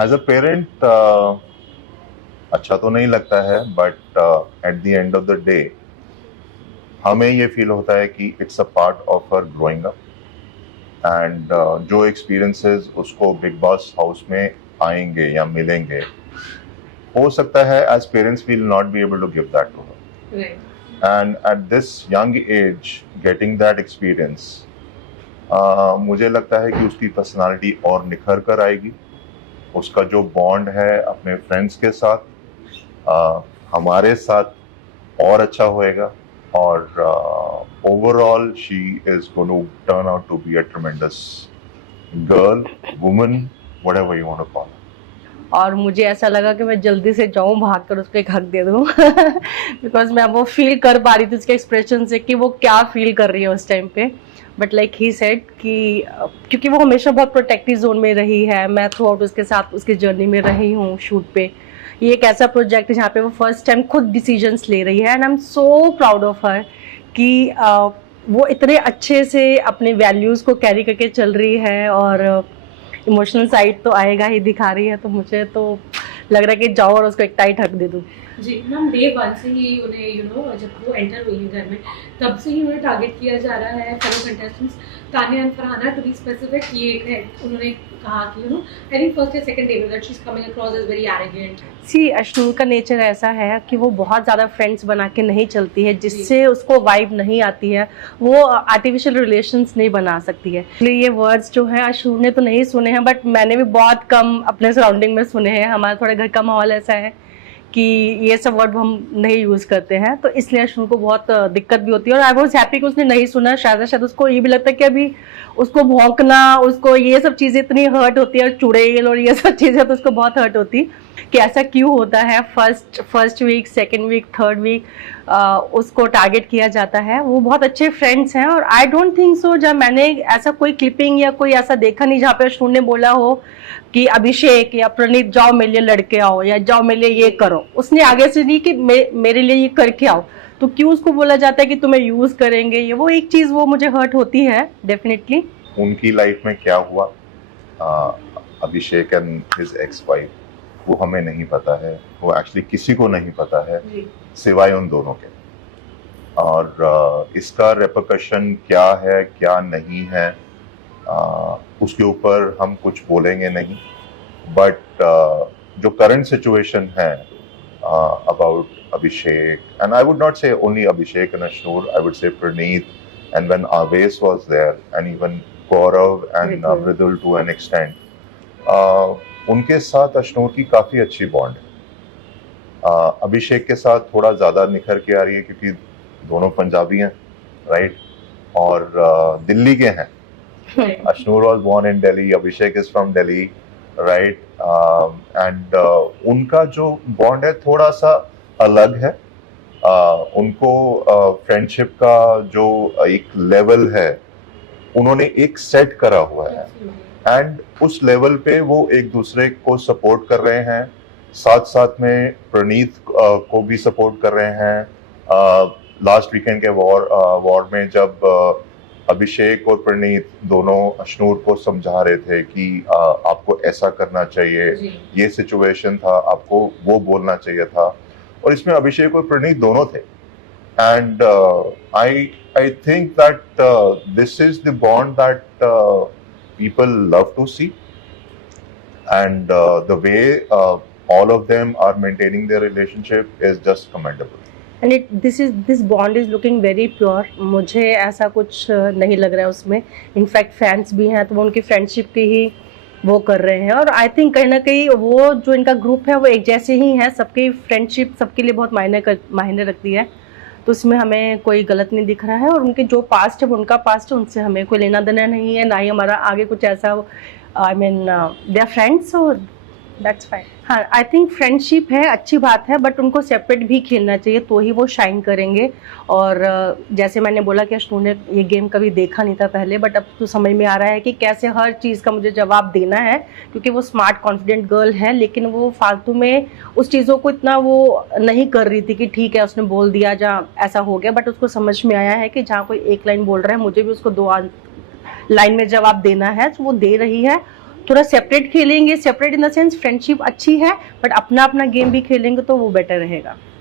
As a parent अच्छा तो नहीं लगता है, but at the end of the day हमें ये फील होता है कि it's a part of her growing up. And जो एक्सपीरियंसेस उसको बिग बॉस हाउस में आएंगे या मिलेंगे, हो सकता है as parents we will not be able to give that to her. And at this young age getting that experience, मुझे लगता है कि उसकी पर्सनालिटी और निखर कर आएगी। उसका जो बॉन्ड है अपने फ्रेंड्स के साथ, हमारे साथ और अच्छा होएगा। और overall she is going to turn out to be a tremendous girl, woman, whatever you want to call. और मुझे ऐसा लगा कि मैं जल्दी से जाऊं, भाग कर उसको एक हक दे दूं बिकॉज मैं वो फील कर पा रही थी उसके एक्सप्रेशन से कि वो क्या फील कर रही है उस टाइम पे। बट लाइक ही सेड कि क्योंकि वो हमेशा बहुत प्रोटेक्टिव जोन में रही है, मैं थ्रू आउट उसके साथ उसकी जर्नी में रही हूँ शूट पे। ये एक ऐसा प्रोजेक्ट है जहाँ पे वो फर्स्ट टाइम खुद डिसीजंस ले रही है and I am so proud of her कि वो इतने अच्छे से अपने वैल्यूज़ को कैरी करके चल रही है और इमोशनल साइड तो आएगा ही दिखा रही है। तो मुझे तो लग रहा है कि जाओ और उसको एक टाइट हक दे दूँ। जी मैम, डे वन से ही उन्हें जब वो एंटर हुई है घर में, तब से ही उन्हें टारगेट किया जा रहा है। Fellow contestants Tania and Farhana to be specific, ये एक है उन्होंने कहा कि आई थिंक फर्स्ट या सेकंड डे में that she is coming across as very arrogant. See Ashnoor का नेचर ऐसा है कि वो बहुत ज़्यादा फ्रेंड्स बना के नहीं चलती है, जिससे उसको वाइब नहीं आती है, वो आर्टिफिशियल रिलेशंस नहीं बना सकती है। इसलिए ये वर्ड्स जो है अश्नूर ने तो नहीं सुने हैं, बट मैंने भी बहुत कम अपने सराउंडिंग में सुने हैं। हमारा थोड़ा घर का माहौल ऐसा है कि ये सब वर्ड हम नहीं यूज़ करते हैं, तो इसलिए अश्नू को बहुत दिक्कत भी होती है। और आई वॉज हैप्पी कि उसने नहीं सुना। शायद उसको ये भी लगता है कि अभी उसको भौंकना, उसको ये सब चीज़ें इतनी हर्ट होती है, और चुड़ैल और ये सब चीज़ें तो उसको बहुत हर्ट होती कि ऐसा क्यों होता है। First week, second week, third week उसको टारगेट किया जाता है। वो बहुत अच्छे फ्रेंड्स हैं और आई डोंट थिंक सो जब मैंने ऐसा कोई क्लिपिंग या कोई ऐसा देखा नहीं जहाँ पे अश्नू ने बोला हो कि अभिषेक या प्रणीत जाओ मेरे लिए लड़के आओ या जाओ मेरे लिए ये करो। उसने आगे से नहीं कि मेरे लिए ये करके आओ, तो क्यों उसको बोला जाता है कि तुम्हें यूज करेंगे। ये वो एक चीज वो मुझे हर्ट होती है डेफिनेटली। उनकी लाइफ में क्या हुआ, अभिषेक एंड हिज एक्स वाइफ, वो हमें नहीं पता है। वो एक्चुअली किसी को नहीं पता है सिवाय उन दोनों के। और इसका रेपरकशन क्या है क्या नहीं है, उसके ऊपर हम कुछ बोलेंगे नहीं। बट जो करंट सिचुएशन है about Abhishek, and I would not say only Abhishek and Ashnur, I would say Praneeth, and when Aves was there, and even Gaurav and Mridul to an extent, उनके साथ अश्नूर की काफ़ी अच्छी bond है। अभिषेक के साथ थोड़ा ज़्यादा निखर के आ रही है क्योंकि दोनों पंजाबी हैं, राइट, और दिल्ली के हैं। Ashnur was born in Delhi, Abhishek is from Delhi, right? And उनका जो बॉन्ड है थोड़ा सा अलग है। उनको फ्रेंडशिप का जो एक लेवल है उन्होंने एक सेट करा हुआ है, एंड उस लेवल पे वो एक दूसरे को सपोर्ट कर रहे हैं। साथ साथ में प्रणीत को भी सपोर्ट कर रहे हैं। लास्ट वीकेंड के वॉर में जब अभिषेक और प्रणीत दोनों अश्नूर को समझा रहे थे कि आपको ऐसा करना चाहिए, ये सिचुएशन था, आपको वो बोलना चाहिए था, और इसमें अभिषेक और प्रणीत दोनों थे। And I think that this is the bond that people love to see, and the way all of them are maintaining their relationship is just commendable. And this bond is looking very pure. मुझे ऐसा कुछ नहीं लग रहा है उसमें। In fact fans भी हैं तो वो उनकी फ्रेंडशिप की ही वो कर रहे हैं, और आई थिंक कहीं ना कहीं वो जो इनका ग्रुप है वो एक जैसे ही है। सबकी फ्रेंडशिप सबके लिए बहुत मायने रखती है, तो उसमें हमें कोई गलत नहीं दिख रहा है। और उनके जो पास्ट है वो उनका पास्ट है, उनसे हमें कोई लेना देना नहीं है, ना ही हमारा आगे कुछ ऐसा। I mean they are friends, so that's fine. हाँ, आई थिंक फ्रेंडशिप है, अच्छी बात है, बट उनको सेपरेट भी खेलना चाहिए तो ही वो शाइन करेंगे। और जैसे मैंने बोला कि अश्नू ने ये गेम कभी देखा नहीं था पहले, बट अब तो समझ में आ रहा है कि कैसे हर चीज़ का मुझे जवाब देना है, क्योंकि वो स्मार्ट कॉन्फिडेंट गर्ल है, लेकिन वो फालतू में उस चीज़ों को इतना वो नहीं कर रही थी कि ठीक है उसने बोल दिया जहाँ ऐसा हो गया। बट उसको समझ में आया है कि जहाँ कोई एक लाइन बोल रहा है मुझे भी उसको दो लाइन में जवाब देना है, तो वो दे रही है। थोड़ा सेपरेट खेलेंगे, separate in the sense friendship अच्छी है, बट अपना अपना गेम भी खेलेंगे तो वो बेटर रहेगा।